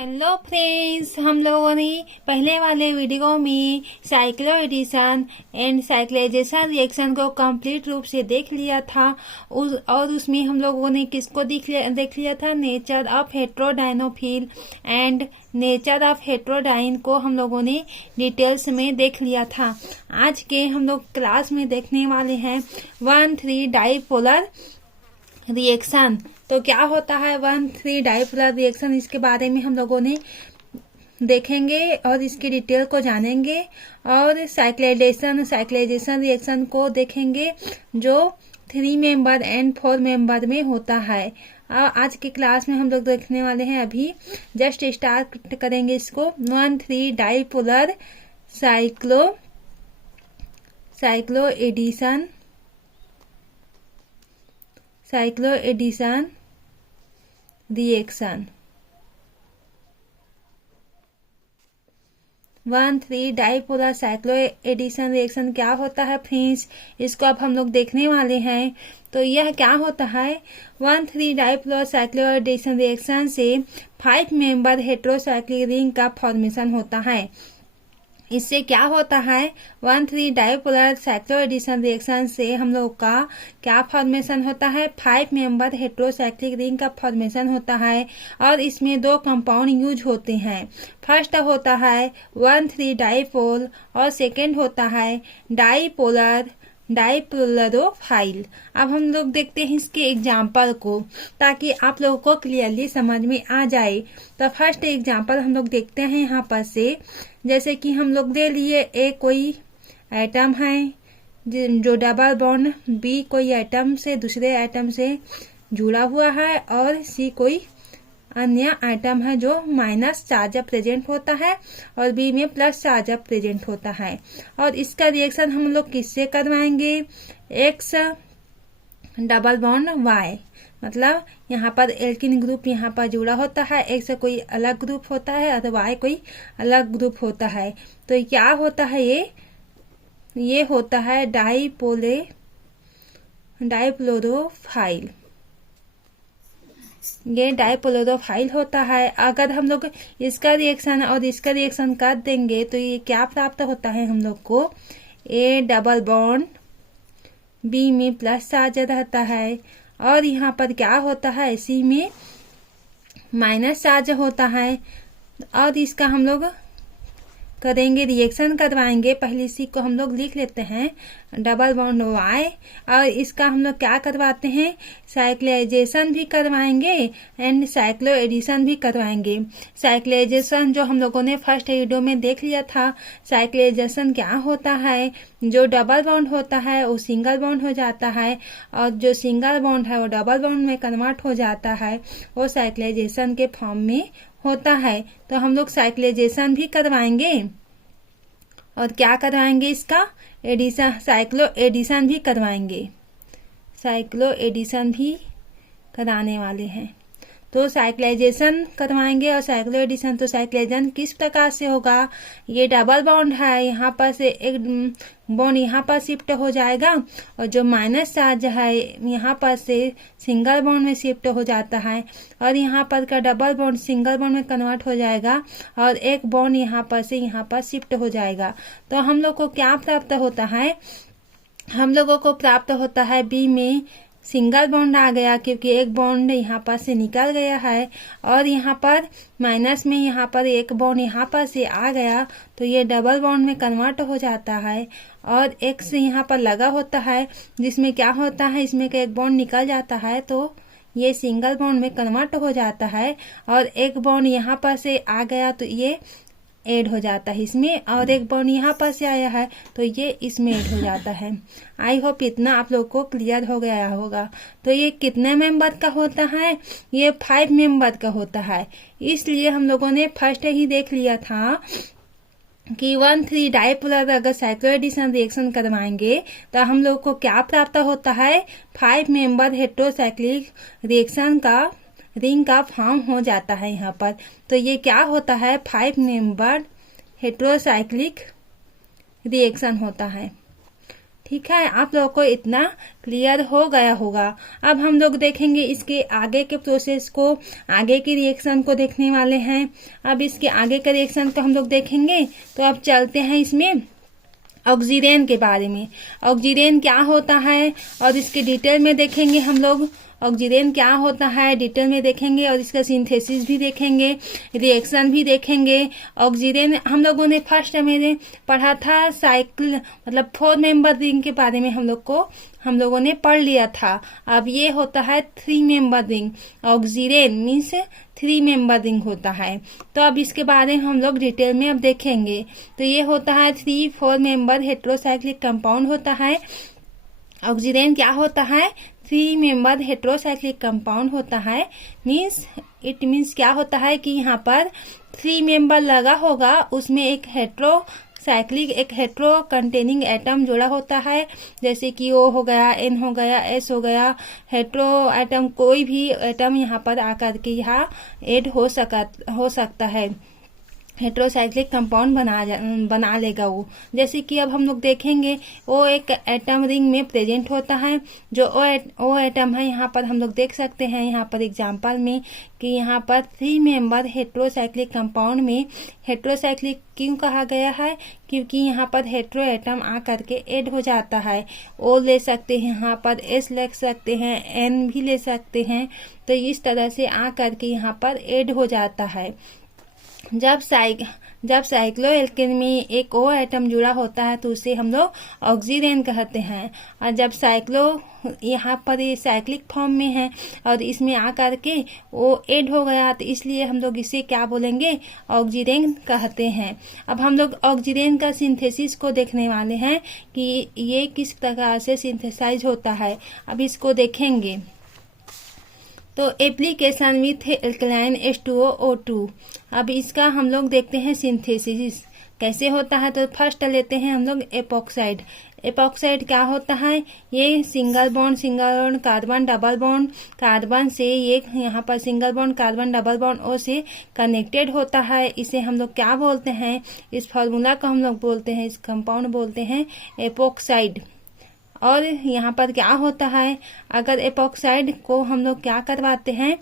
Hello friends, हम लोगों ने पहले वाले वीडियो में cycloaddition and cyclisation reaction को कंप्लीट रूप से देख लिया था। और उसमें हम लोगों ने किसको देख लिया था, nature of heterodienophile and nature of heterodiene को हम लोगों ने डिटेल्स में देख लिया था। आज के हम लोग क्लास में देखने वाले हैं 1,3 डाइपोलर रिएक्शन। तो क्या होता है 1,3 डाइपोलर रिएक्शन, इसके बारे में हम लोगों ने देखेंगे और इसकी डिटेल को जानेंगे। और साइक्लाइजेशन रिएक्शन को देखेंगे जो 3 मेंबर एंड 4 मेंबर में होता है। आज की क्लास में हम लोग देखने वाले हैं, अभी जस्ट स्टार्ट करेंगे इसको। 1,3 dipolar cycloaddition reaction. 1,3 dipolar cycloaddition reaction क्या होता है फ्रेंड्स, इसको अब हम लोग देखने वाले हैं। तो यह क्या होता है, 1,3 डाइपोलर साइक्लो एडिशन रिएक्शन से 5 मेंबर हेट्रोसाइक्लिक रिंग का फॉर्मेशन होता है। इससे क्या होता है, 1,3 डाइपोलर साइक्लो एडिशन रिएक्शन से हम लोग का क्या फॉर्मेशन होता है, 5 मेंबर हेट्रोसाइक्लिक रिंग का फॉर्मेशन होता है। और इसमें 2 कंपाउंड यूज होते हैं। फर्स्ट होता है 1,3 डाइपोल और सेकेंड होता है डाइपोलरोफाइल। अब हम लोग देखते हैं इसके एग्जाम्पल को, ताकि आप लोगों को क्लियरली समझ में आ जाए। तो फर्स्ट एग्जाम्पल हम लोग देखते हैं यहाँ पर से, जैसे कि हम लोग दे लिए ए कोई एटम है जो डबल बॉन्ड बी कोई एटम से दूसरे एटम से जुड़ा हुआ है, और सी कोई अन्य आइटम है जो माइनस चार्ज प्रेजेंट होता है और बी में प्लस चार्ज प्रेजेंट होता है। और इसका रिएक्शन हम लोग किससे करवाएंगे, एक्स डबल बॉन्ड वाई, मतलब यहाँ पर एल्किन ग्रुप यहाँ पर जुड़ा होता है, एक्स कोई अलग ग्रुप होता है और वाई कोई अलग ग्रुप होता है। तो क्या होता है, ये होता है डाइपोलोरोफाइल। ये डाइपोलोरोफाइल होता है। अगर हम लोग इसका रिएक्शन और इसका रिएक्शन कर देंगे तो ये क्या प्राप्त होता है हम लोग को, ए डबल बॉन्ड बी में प्लस चार्ज रहता है, और यहाँ पर क्या होता है, सी में माइनस चार्ज होता है। और इसका हम लोग करेंगे, रिएक्शन करवाएंगे। पहले सी को हम लोग लिख लेते हैं डबल बॉन्ड वाई, और इसका हम लोग क्या करवाते हैं, साइक्लाइजेशन भी करवाएंगे एंड साइक्लो एडिशन भी करवाएंगे। साइक्लाइजेशन जो हम लोगों ने फर्स्ट वीडियो में देख लिया था, साइक्लाइजेशन क्या होता है, जो डबल बॉन्ड होता है वो सिंगल बॉन्ड हो जाता है, और जो सिंगल बॉन्ड है वो डबल बॉन्ड में कन्वर्ट हो जाता है, वो साइक्लाइजेशन के फॉर्म में होता है। तो हम लोग साइक्लाइजेशन भी करवाएंगे और क्या करवाएंगे, इसका एडिशन साइक्लो एडिशन भी करवाएंगे। साइक्लो एडिशन भी कराने वाले हैं। तो साइक्लाइजेशन करवाएंगे और साइक्लो एडिशन। तो साइक्लाइजेशन किस प्रकार से होगा, ये डबल बॉन्ड है, यहाँ पर से एक बॉन्ड यहाँ पर शिफ्ट हो जाएगा, और जो माइनस चार्ज है यहाँ पर से सिंगल बॉन्ड में शिफ्ट हो जाता है, और यहाँ पर का डबल बॉन्ड सिंगल बॉन्ड में कन्वर्ट हो जाएगा, और एक बॉन्ड यहाँ पर से यहाँ पर शिफ्ट हो जाएगा। तो हम लोग को क्या प्राप्त होता है, हम लोगों को प्राप्त होता है बी में सिंगल बॉन्ड आ गया, क्योंकि एक बॉन्ड यहाँ पर से निकल गया है, और यहाँ पर माइनस में यहाँ पर एक बॉन्ड यहाँ पर से आ गया, तो ये डबल बॉन्ड में कन्वर्ट हो जाता है। और एक्स यहाँ पर लगा होता है, जिसमें क्या होता है, इसमें का एक बॉन्ड निकल जाता है, तो ये सिंगल बॉन्ड में कन्वर्ट हो जाता है, और एक बॉन्ड यहाँ पर से आ गया तो ये ऐड हो जाता है इसमें, और एक बॉन्ड यहाँ पर से आया है तो ये इसमें ऐड हो जाता है। आई होप इतना आप लोग को क्लियर हो गया होगा। तो ये कितने मेंबर का होता है, ये 5 मेंबर का होता है। इसलिए हम लोगों ने फर्स्ट ही देख लिया था कि 1,3 डाइपोलर अगर साइक्लो एडिशन रिएक्शन करवाएंगे तो हम लोग को क्या प्राप्त होता है, 5 मेंबर हेट्रोसाइक्लिक रिएक्शन का रिंग का फॉर्म हो जाता है यहाँ पर। तो ये क्या होता है, 5 मेंबर हेट्रोसाइक्लिक रिएक्शन होता है। ठीक है, आप लोगों को इतना क्लियर हो गया होगा। अब हम लोग देखेंगे इसके आगे के प्रोसेस को, आगे की रिएक्शन को देखने वाले हैं। अब इसके आगे के रिएक्शन को हम लोग देखेंगे, तो अब चलते हैं इसमें ऑक्सीडेन के बारे में। ऑक्सीडेन क्या होता है और इसके डिटेल में देखेंगे हम लोग। ऑक्सीडेन क्या होता है डिटेल में देखेंगे और इसका सिंथेसिस भी देखेंगे, रिएक्शन भी देखेंगे। ऑक्सीडेन हम लोगों ने फर्स्ट में पढ़ा था साइकिल मतलब 4 मेंबर रिंग के बारे में हम लोगों ने पढ़ लिया था। अब ये होता है 3 member ring. Oxirane means 3 member ring होता है। तो अब इसके बारे में हम लोग डिटेल में अब देखेंगे। तो ये होता है 3-4 मेंबर हेट्रोसाइक्लिक कंपाउंड होता है। ऑक्सीडेन क्या होता है? 3 मेंबर हेट्रोसाइक्लिक कंपाउंड होता है। इट मीन्स क्या होता है कि यहाँ पर 3 मेंबर लगा होगा, उसमें एक हेट्रो कंटेनिंग एटम जुड़ा होता है, जैसे कि O हो गया, N हो गया, S हो गया। हेट्रो एटम कोई भी एटम यहाँ पर आकर के यहाँ ऐड हो सकता है, हेट्रोसाइक्लिक कंपाउंड बना लेगा वो। जैसे कि अब हम लोग देखेंगे वो एक एटम रिंग में प्रेजेंट होता है। जो ओ एटम है यहाँ पर हम लोग देख सकते हैं यहाँ पर एग्जांपल में कि यहाँ पर 3 मेंबर हेट्रोसाइक्लिक कंपाउंड में हेट्रोसाइक्लिक क्यों कहा गया है? क्योंकि यहाँ पर हेट्रो एटम आ करके ऐड हो जाता है। ओ ले सकते हैं, यहाँ पर S ले सकते हैं, N भी ले सकते हैं। तो इस तरह से आ करके यहाँ पर ऐड हो जाता है। जब साइक्लोएल्केन में एक O एटम जुड़ा होता है तो उसे हम लोग ऑक्सीडेन कहते हैं। और जब यहाँ पर ये साइक्लिक फॉर्म में है और इसमें आकर के वो ऐड हो गया, तो इसलिए हम लोग इसे क्या बोलेंगे? ऑक्सीडेन कहते हैं। अब हम लोग ऑक्सीडेन का सिंथेसिस को देखने वाले हैं कि ये किस प्रकार से सिंथेसाइज होता है। अब इसको देखेंगे। तो एप्लीकेशन विथ एल्कलाइन H2O। अब इसका हम लोग देखते हैं सिंथेसिस कैसे होता है। तो फर्स्ट लेते हैं हम लोग एपॉक्साइड। एपॉक्साइड क्या होता है? ये single bond carbon double bond carbon से ये यहाँ पर single bond carbon double bond O से कनेक्टेड होता है। इसे हम लोग क्या बोलते हैं? इस फॉर्मूला को हम लोग बोलते हैं, इस कंपाउंड बोलते हैं एपॉक्साइड। और यहाँ पर क्या होता है? अगर एपॉक्साइड को हम लोग क्या करवाते हैं,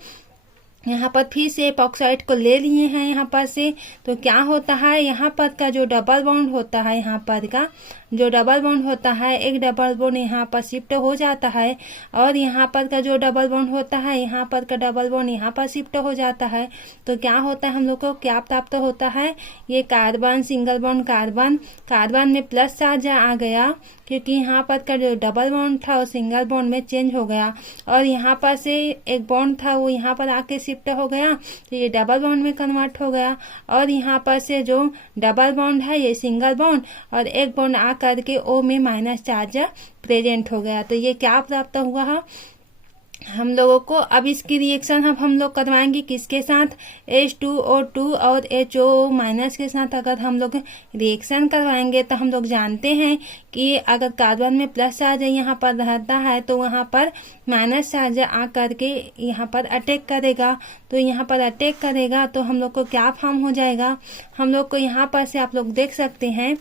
यहाँ पर फिर से एपॉक्साइड को ले लिए हैं यहाँ पर से, तो क्या होता है? यहाँ पर का जो डबल बॉन्ड होता है, यहाँ पर का जो डबल बॉन्ड होता है, एक डबल बॉन्ड यहाँ पर शिफ्ट हो जाता है और यहाँ पर का जो डबल बॉन्ड होता है, यहाँ पर का डबल बॉन्ड यहाँ पर शिफ्ट हो जाता है। तो क्या होता है? हम लोग को क्या प्राप्त होता है? ये कार्बन सिंगल बॉन्ड कार्बन में प्लस चार्ज आ गया, क्योंकि यहाँ पर का जो डबल बॉन्ड था वो सिंगल बॉन्ड में चेंज हो गया और यहाँ पर से एक बॉन्ड था वो यहाँ पर आके शिफ्ट हो गया, तो ये डबल बॉन्ड में कन्वर्ट हो गया। और यहाँ पर से जो डबल बॉन्ड है ये सिंगल बॉन्ड और एक बॉन्ड आ करके O में माइनस चार्ज प्रेजेंट हो गया। तो ये क्या प्राप्त हुआ है हम लोगों को? अब इसकी रिएक्शन हम लोग करवाएंगे किसके साथ? H2O2 और HO माइनस के साथ अगर हम लोग रिएक्शन करवाएंगे तो हम लोग जानते हैं कि अगर कार्बन में प्लस चार्ज यहाँ पर रहता है तो वहाँ पर माइनस चार्ज आ करके यहाँ पर अटैक करेगा। तो यहाँ पर अटैक करेगा तो हम लोग को क्या फॉर्म हो जाएगा? हम लोग को यहाँ पर से आप लोग देख सकते हैं,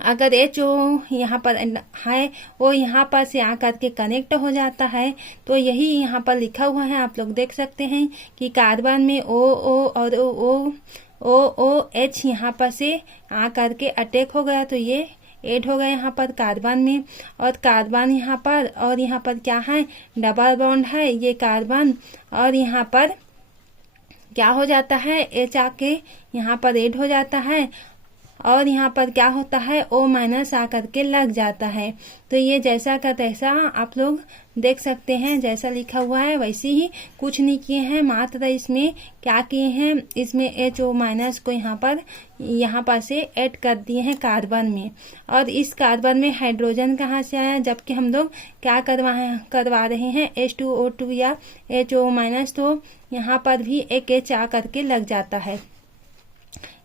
अगर HO यहाँ पर है वो यहाँ पर से आकर के कनेक्ट हो जाता है, तो यही यहाँ पर लिखा हुआ है, आप लोग देख सकते हैं कि कार्बन में OO और OOH यहाँ पर से आकर के अटैक हो गया, तो ये ऐड हो गया यहाँ पर कार्बन में। और कार्बन यहाँ पर और यहाँ पर क्या है? डबल बॉन्ड है ये कार्बन, और यहाँ पर क्या हो जाता है? H आके यहाँ पर ऐड हो जाता है और यहाँ पर क्या होता है? O माइनस आकर के लग जाता है। तो ये जैसा का तैसा आप लोग देख सकते हैं, जैसा लिखा हुआ है वैसे ही, कुछ नहीं किए हैं, मात्र इसमें क्या किए हैं, इसमें HO माइनस को यहाँ पर से ऐड कर दिए हैं कार्बन में। और इस कार्बन में हाइड्रोजन कहाँ से आया? जबकि हम लोग क्या करवा रहे हैं? H2O2 या HO माइनस, तो यहाँ पर भी एक H आ करके लग जाता है।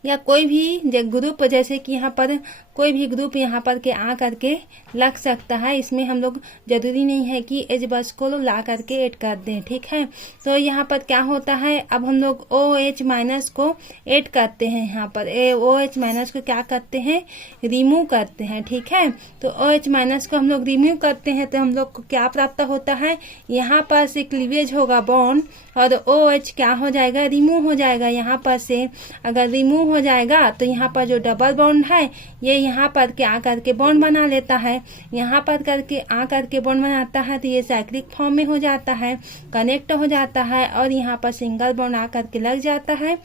या कोई भी ग्रुप, जैसे कि यहाँ पर कोई भी ग्रुप यहाँ पर के आ करके लग सकता है। इसमें हम लोग जरूरी नहीं है कि एच बस को ला करके ऐड कर दें, ठीक है। तो यहाँ पर क्या होता है, अब हम लोग OH माइनस को ऐड करते हैं। यहाँ पर OH माइनस को क्या करते हैं, रिमूव करते हैं, ठीक है। तो OH माइनस को हम लोग रिमूव करते हैं तो हम लोग को क्या प्राप्त होता है, यहाँ पर से क्लीवेज होगा बॉन्ड और OH क्या हो जाएगा, रिमूव हो जाएगा। यहाँ पर से अगर रिमूव हो जाएगा तो यहाँ पर जो डबल बॉन्ड है ये यहाँ पर के आ करके बॉन्ड बना लेता है, यहाँ पर करके आ करके बॉन्ड बनाता है तो ये साइक्लिक फॉर्म में हो जाता है, कनेक्ट हो जाता है और यहाँ पर सिंगल बॉन्ड आ करके लग जाता है।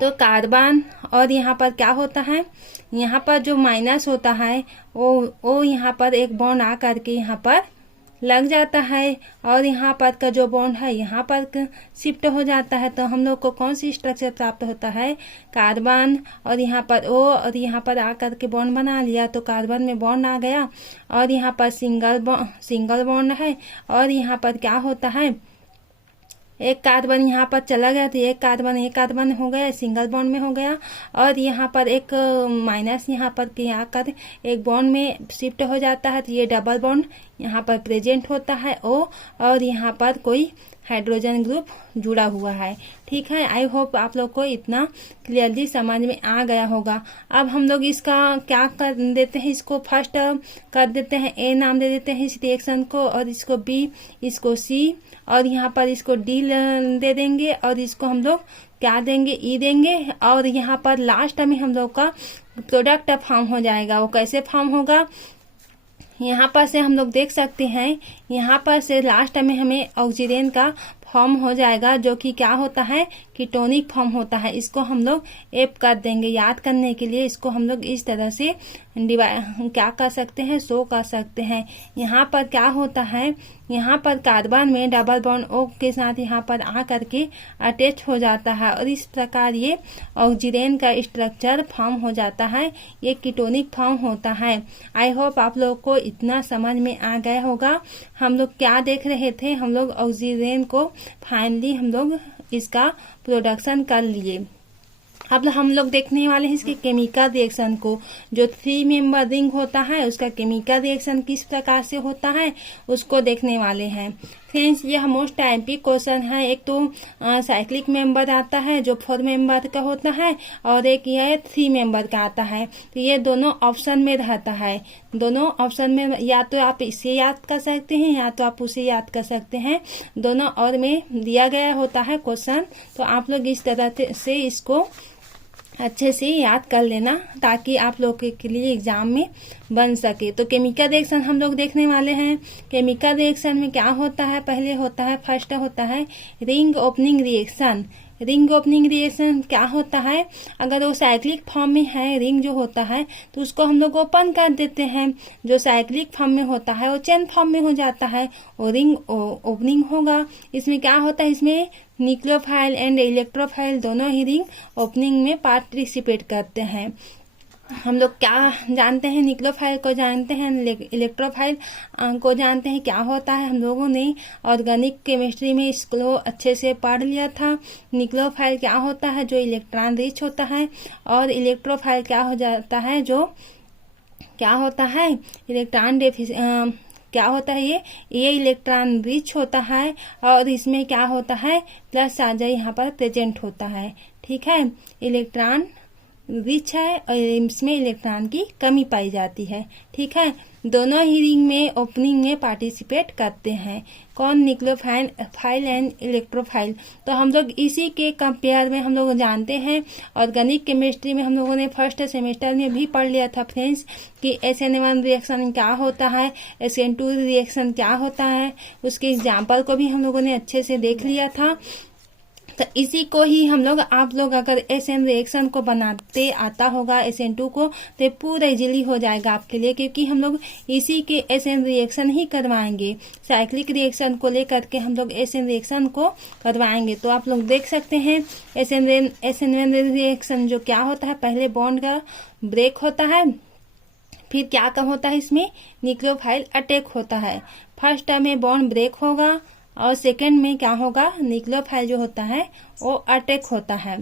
तो कार्बन और यहाँ पर क्या होता है, यहाँ पर जो माइनस होता है वो यहाँ पर एक बॉन्ड आ करके यहाँ पर लग जाता है और यहाँ पर का जो बॉन्ड है यहाँ पर शिफ्ट हो जाता है। तो हम लोग को कौन सी स्ट्रक्चर प्राप्त होता है, कार्बन और यहाँ पर O और यहाँ पर आ करके बॉन्ड बना लिया तो कार्बन में बॉन्ड आ गया और यहाँ पर सिंगल बॉन्ड है और यहाँ पर क्या होता है, एक कार्बन यहाँ पर चला गया तो एक कार्बन हो गया, सिंगल बॉन्ड में हो गया और यहाँ पर एक माइनस यहाँ पर के आकर एक बॉन्ड में शिफ्ट हो जाता है तो ये डबल बॉन्ड यहाँ पर प्रेजेंट होता है O और यहाँ पर कोई हाइड्रोजन ग्रुप जुड़ा हुआ है, ठीक है। आई होप आप लोग को इतना क्लियरली समझ में आ गया होगा। अब हम लोग इसका क्या कर देते हैं, इसको फर्स्ट कर देते हैं, A नाम दे देते हैं इस रिएक्शन को और इसको B, इसको C और यहाँ पर इसको D दे देंगे और इसको हम लोग क्या देंगे, E देंगे और यहाँ पर लास्ट में हम लोग का प्रोडक्ट फॉर्म हो जाएगा। वो कैसे फॉर्म होगा, यहाँ पर से हम लोग देख सकते हैं, यहाँ पर से लास्ट में हमें ऑक्सीजन का फॉर्म हो जाएगा जो कि क्या होता है, कीटोनिक फॉर्म होता है। इसको हम लोग एप कर देंगे। याद करने के लिए इसको हम लोग इस तरह से क्या कर सकते हैं, शो कर सकते हैं। यहाँ पर क्या होता है, यहाँ पर कार्बन में डबल बॉन्ड O के साथ यहाँ पर आ करके अटैच हो जाता है और इस प्रकार ये ऑक्सीजन का स्ट्रक्चर फॉर्म हो जाता है। ये कीटोनिक फॉर्म होता है। आई होप आप लोग को इतना समझ में आ गया होगा। हम लोग क्या देख रहे थे, हम लोग ऑक्सीजन को फाइनली हम लोग इसका प्रोडक्शन कर लिए। अब हम लोग देखने वाले हैं इसके केमिकल रिएक्शन को। जो 3 मेंबर रिंग होता है उसका केमिकल रिएक्शन किस प्रकार से होता है उसको देखने वाले हैं। फ्रेंड्स, यह मोस्ट टाइपी क्वेश्चन है। एक तो साइक्लिक मेंबर आता है जो 4 मेंबर का होता है और एक यह 3 मेंबर का आता है। तो ये दोनों ऑप्शन में रहता है। दोनों ऑप्शन में या तो आप इसे याद कर सकते हैं या तो आप उसे याद कर सकते हैं। दोनों और में दिया गया होता है क्वेश्चन। तो आप लोग इस तरह से इसको अच्छे से याद कर लेना ताकि आप लोग के लिए एग्जाम में बन सके। तो केमिकल रिएक्शन हम लोग देखने वाले हैं। केमिकल रिएक्शन में क्या होता है, पहले होता है फर्स्ट होता है ring opening reaction. Ring opening reaction क्या होता है, अगर वो साइक्लिक फॉर्म में है रिंग जो होता है तो उसको हम लोग ओपन कर देते हैं। जो साइक्लिक फॉर्म में होता है वो चेन फॉर्म में हो जाता है, वो रिंग ओपनिंग होगा। इसमें क्या होता है, इसमें न्यूक्लियोफाइल एंड इलेक्ट्रोफाइल दोनों ही रिंग ओपनिंग में पार्टिसिपेट करते हैं। हम लोग क्या जानते हैं, न्यूक्लियोफाइल को जानते हैं, इलेक्ट्रोफाइल को जानते हैं। क्या होता है, हम लोगों ने ऑर्गेनिक केमिस्ट्री में इसको अच्छे से पढ़ लिया था। न्यूक्लियोफाइल क्या होता है, जो इलेक्ट्रॉन रिच होता है और इलेक्ट्रोफाइल क्या हो जाता है, जो क्या होता है इलेक्ट्रॉन क्या होता है, ये इलेक्ट्रॉन रिच होता है और इसमें क्या होता है प्लस चार्ज यहाँ पर प्रेजेंट होता है। ठीक है, इलेक्ट्रॉन रिच है और इसमें इलेक्ट्रॉन की कमी पाई जाती है। ठीक है, दोनों ही रिंग में ओपनिंग में पार्टिसिपेट करते हैं। कौन, न्यूक्लियोफाइल एंड इलेक्ट्रोफाइल। तो हम लोग इसी के कंपेयर में हम लोग जानते हैं, ऑर्गेनिक केमिस्ट्री में हम लोगों ने फर्स्ट सेमेस्टर में भी पढ़ लिया था फ्रेंड्स कि SN1 रिएक्शन क्या होता है, SN2 रिएक्शन क्या होता है। उसके एग्जाम्पल को भी हम लोगों ने अच्छे से देख लिया था। तो इसी को ही हम लोग, आप लोग अगर SN रिएक्शन को बनाते आता होगा SN2 को, तो पूरा इजीली हो जाएगा आपके लिए, क्योंकि हम लोग इसी के SN रिएक्शन ही करवाएंगे। साइक्लिक रिएक्शन को लेकर के हम लोग SN रिएक्शन को करवाएंगे। तो आप लोग देख सकते हैं SN1 रिएक्शन जो क्या होता है, पहले बॉन्ड का ब्रेक होता है, फिर क्या कम होता है, इसमें न्यूक्लियोफाइल अटैक होता है। फर्स्ट में बॉन्ड ब्रेक होगा और सेकेंड में क्या होगा, न्यूक्लियोफाइल जो होता है वो अटैक होता है।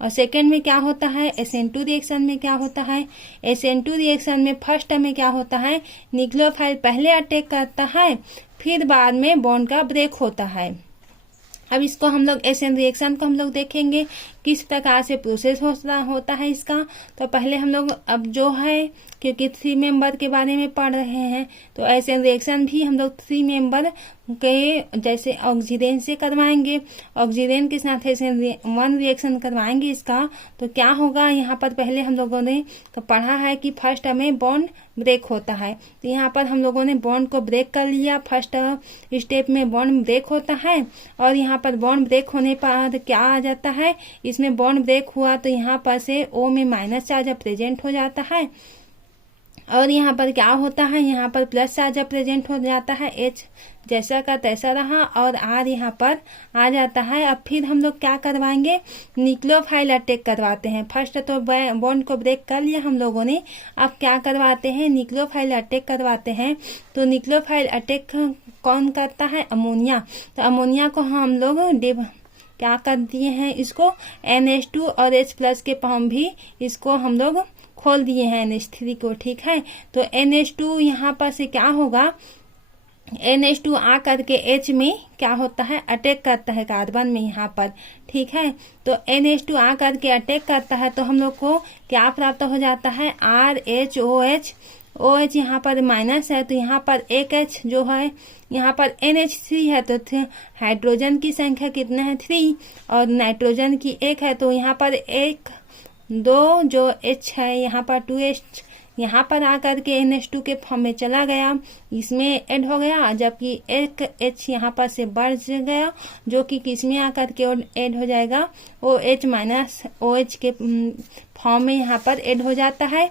और सेकेंड में क्या होता है, SN2 रिएक्शन में क्या होता है, SN2 रिएक्शन में फर्स्ट में क्या होता है, न्यूक्लियोफाइल पहले अटैक करता है, फिर बाद में बॉन्ड का ब्रेक होता है। अब इसको हम लोग SN रिएक्शन को हम लोग देखेंगे किस प्रकार से प्रोसेस होता है इसका। तो पहले हम लोग अब जो है, क्योंकि 3 मेंबर के बारे में पढ़ रहे हैं, तो SN रिएक्शन भी हम लोग 3 मेंबर के जैसे ऑक्सीजन से करवाएंगे, ऑक्सीजन के साथ SN1 रिएक्शन करवाएंगे इसका। तो क्या होगा, यहाँ पर पहले हम लोगों ने तो पढ़ा है कि फर्स्ट में बॉन्ड ब्रेक होता है। तो यहाँ पर हम लोगों ने बॉन्ड को ब्रेक कर लिया, फर्स्ट स्टेप में बॉन्ड ब्रेक होता है। और यहाँ पर बॉन्ड ब्रेक होने पर क्या आ जाता है, इसमें बॉन्ड ब्रेक हुआ तो यहाँ पर से O में माइनस चार्ज प्रेजेंट हो जाता है, और यहाँ पर क्या होता है, यहाँ पर प्लस चार्ज प्रेजेंट हो जाता है, H जैसा का तैसा रहा, और R यहाँ पर आ जाता है। अब फिर हम लोग क्या करवाएंगे, न्यूक्लियोफाइल अटैक करवाते हैं। फर्स्ट तो बॉन्ड को ब्रेक कर लिया हम लोगों ने, अब क्या करवाते हैं, न्यूक्लियोफाइल अटैक करवाते हैं। तो न्यूक्लियोफाइल अटैक कौन करता है, अमोनिया। तो अमोनिया को हम लोग क्या कर दिए हैं, इसको NH2 और H+ के फॉर्म भी इसको हम लोग खोल दिए हैं NH3 को, ठीक है। तो NH2 यहाँ पर से क्या होगा, NH2 आ करके H में क्या होता है, अटैक करता है कार्बन में यहाँ पर, ठीक है। तो NH2 आ करके अटैक करता है तो हम लोग को क्या प्राप्त हो जाता है, RHOH। OH यहाँ पर माइनस है तो यहाँ पर एक H जो है, यहाँ पर NH3 है तो हाइड्रोजन की संख्या कितना है, 3, और नाइट्रोजन की 1 है, तो यहाँ पर 1 2 जो H है यहाँ पर 2H यहाँ पर आकर के NH2 के फॉर्म में चला गया, इसमें ऐड हो गया, जबकि एक H यहाँ पर से बढ़ गया जो कि किसमें आकर के ऐड हो जाएगा, OH माइनस OH के फॉर्म में यहाँ पर ऐड हो जाता है।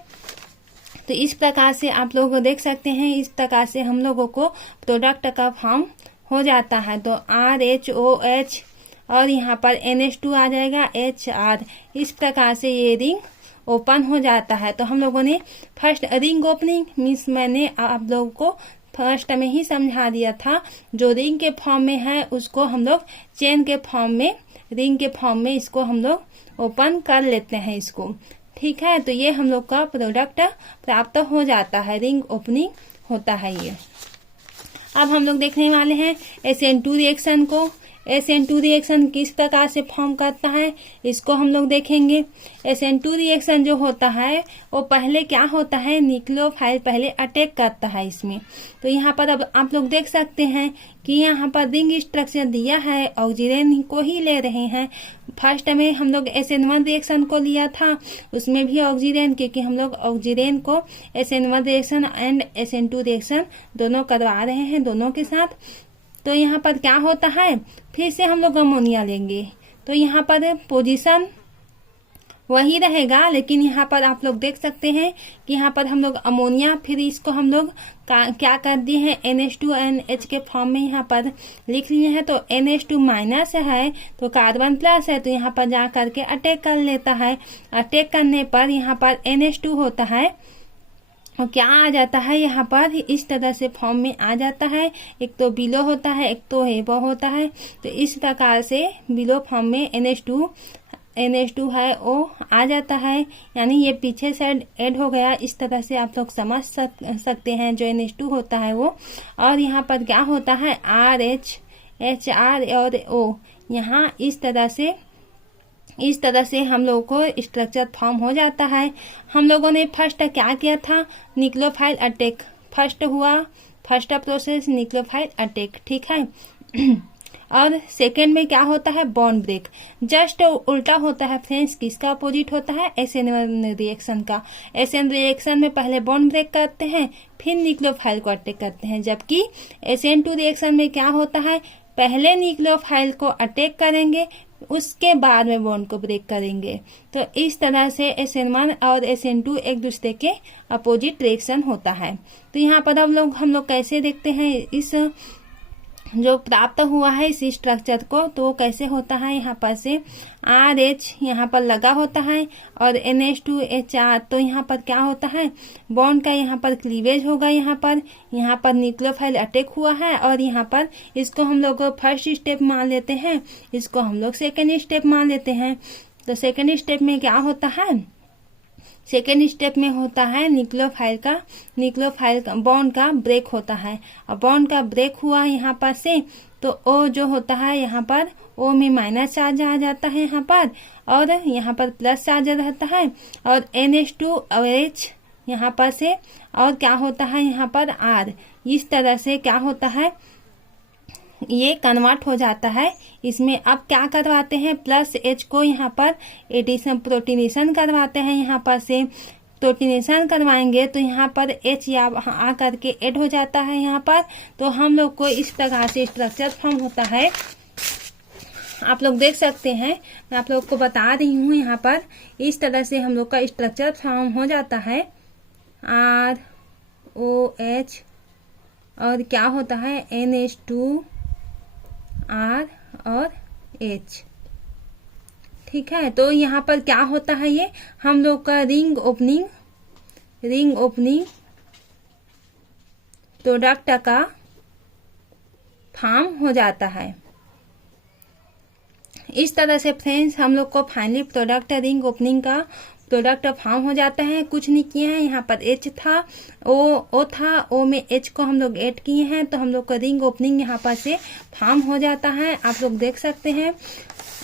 तो इस प्रकार से आप लोग देख सकते हैं, इस प्रकार से हम लोगों को प्रोडक्ट का फॉर्म हो जाता है। तो RHOH और यहाँ पर NH2 आ जाएगा HR। इस प्रकार से ये रिंग ओपन हो जाता है। तो हम लोगों ने फर्स्ट रिंग ओपनिंग मीन्स मैंने आप लोगों को फर्स्ट में ही समझा दिया था, जो रिंग के फॉर्म में है उसको हम लोग चेन के फॉर्म में, रिंग के फॉर्म में इसको हम लोग ओपन कर लेते हैं इसको, ठीक है। तो ये हम लोग का प्रोडक्ट प्राप्त हो जाता है, रिंग ओपनिंग होता है ये। अब हम लोग देखने वाले हैं SN2 रिएक्शन को। SN2 रिएक्शन किस प्रकार से फॉर्म करता है इसको हम लोग देखेंगे। SN2 रिएक्शन जो होता है वो पहले क्या होता है, न्यूक्लियोफाइल पहले अटैक करता है इसमें। तो यहाँ पर अब आप लोग देख सकते हैं कि यहाँ पर रिंग स्ट्रक्चर दिया है, ऑक्सीजन को ही ले रहे हैं। फर्स्ट में हम लोग SN1 रिएक्शन को लिया था, उसमें भी ऑक्सीजन, क्योंकि हम लोग ऑक्सीजन को SN1 reaction and SN2 reaction दोनों करवा रहे हैं, दोनों के साथ। तो यहाँ पर क्या होता है, फिर से हम लोग अमोनिया लेंगे, तो यहाँ पर पोजीशन वही रहेगा, लेकिन यहाँ पर आप लोग देख सकते हैं कि यहाँ पर हम लोग अमोनिया, फिर इसको हम लोग क्या कर दिए हैं, NH2NH के फॉर्म में यहाँ पर लिख लिए हैं। तो NH2 माइनस है तो कार्बन प्लस है, तो यहाँ पर जा करके अटैक कर लेता है। अटैक करने पर यहाँ पर NH2 होता है और क्या आ जाता है, यहाँ पर इस तरह से फॉर्म में आ जाता है। एक तो बिलो होता है, एक तो हेबो होता है। तो इस प्रकार से बिलो फॉर्म में NH2 है वो आ जाता है, यानी ये पीछे साइड ऐड हो गया। इस तरह से आप लोग समझ सकते हैं जो NH2 होता है वो। और यहाँ पर क्या होता है, RH HR और O, यहाँ इस तरह से हम लोगों को स्ट्रक्चर फॉर्म हो जाता है। हम लोगों ने फर्स्ट क्या किया था, न्यूक्लियोफाइल अटैक फर्स्ट हुआ, फर्स्ट प्रोसेस न्यूक्लियोफाइल अटैक, ठीक है। और सेकेंड में क्या होता है, बॉन्ड ब्रेक। जस्ट उल्टा होता है फ्रेंड्स, किसका अपोजिट होता है, SN1 रिएक्शन का। SN रिएक्शन में पहले बॉन्ड ब्रेक करते हैं, फिर न्यूक्लियोफाइल को अटैक करते हैं, जबकि SN2 रिएक्शन में क्या होता है, पहले न्यूक्लियोफाइल को अटैक करेंगे, उसके बाद में बॉन्ड को ब्रेक करेंगे। तो इस तरह से SN1 और SN2 एक दूसरे के अपोजिट रिएक्शन होता है। तो यहाँ पर हम लोग कैसे देखते हैं इस जो प्राप्त हुआ है इस स्ट्रक्चर को, तो वो कैसे होता है, यहाँ पर से RH यहाँ पर लगा होता है और NH2HR। तो यहाँ पर क्या होता है, बॉन्ड का यहाँ पर क्लीवेज होगा, यहाँ पर न्यूक्लियोफाइल अटैक हुआ है, और यहाँ पर इसको हम लोग फर्स्ट स्टेप मान लेते हैं, इसको हम लोग सेकेंड स्टेप मान लेते हैं। तो सेकेंड स्टेप में क्या होता है, सेकेंड स्टेप में होता है न्यूक्लियोफाइल का बॉन्ड का ब्रेक होता है। और बॉन्ड का ब्रेक हुआ यहाँ पर से, तो O जो होता है यहाँ पर O में माइनस चार्ज आ जाता है यहाँ पर, और यहाँ पर प्लस चार्ज रहता है, और NH2 और H यहाँ पर से, और क्या होता है यहाँ पर R। इस तरह से क्या होता है, ये कन्वर्ट हो जाता है इसमें। अब क्या करवाते हैं, प्लस H को यहाँ पर एडिशन प्रोटीनेशन करवाते हैं। यहाँ पर से प्रोटीनेशन करवाएंगे तो यहाँ पर H या आ करके ऐड हो जाता है यहाँ पर। तो हम लोग को इस प्रकार से स्ट्रक्चर फॉर्म होता है। आप लोग देख सकते हैं, मैं आप लोग को बता रही हूँ यहाँ पर इस तरह से हम लोग का स्ट्रक्चर फॉर्म हो जाता है। ROH और क्या होता है NH2 R और H। ठीक है, तो यहाँ पर क्या होता है, ये हम लोग का रिंग ओपनिंग प्रोडक्ट का फॉर्म हो जाता है। इस तरह से फ्रेंड्स हम लोग को फाइनली प्रोडक्ट रिंग ओपनिंग का प्रोडक्ट फॉर्म हो जाता है। कुछ नहीं किए हैं, यहाँ पर H था, O था, O में H को हम लोग ऐड किए हैं, तो हम लोग का रिंग ओपनिंग यहाँ पर से फॉर्म हो जाता है। आप लोग देख सकते हैं।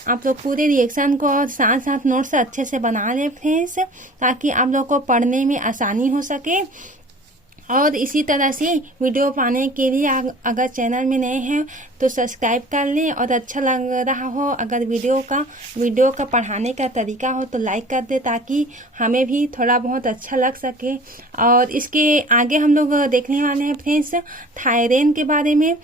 आप लोग पूरे रिएक्शन को और साथ साथ नोट्स अच्छे से बना लें फ्रेंड्स, ताकि आप लोग को पढ़ने में आसानी हो सके। और इसी तरह से वीडियो पाने के लिए अगर चैनल में नए हैं तो सब्सक्राइब कर लें, और अच्छा लग रहा हो अगर वीडियो का पढ़ाने का तरीका हो तो लाइक कर दे, ताकि हमें भी थोड़ा बहुत अच्छा लग सके। और इसके आगे हम लोग देखने वाले हैं फ्रेंड्स थायरेन के बारे में।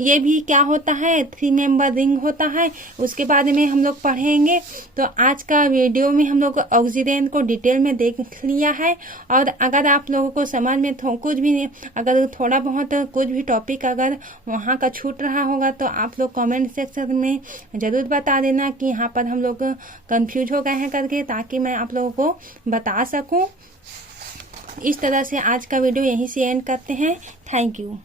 ये भी क्या होता है, 3 मेंबर रिंग होता है, उसके बारे में हम लोग पढ़ेंगे। तो आज का वीडियो में हम लोग ऑक्सीडेन को डिटेल में देख लिया है। और अगर आप लोगों को समझ में कुछ भी नहीं, अगर थोड़ा बहुत कुछ भी टॉपिक अगर वहाँ का छूट रहा होगा तो आप लोग कमेंट सेक्शन में जरूर बता देना कि यहाँ पर हम लोग कंफ्यूज हो गए हैं करके, ताकि मैं आप लोगों को बता सकूं। इस तरह से आज का वीडियो यहीं से एंड करते हैं। Thank you.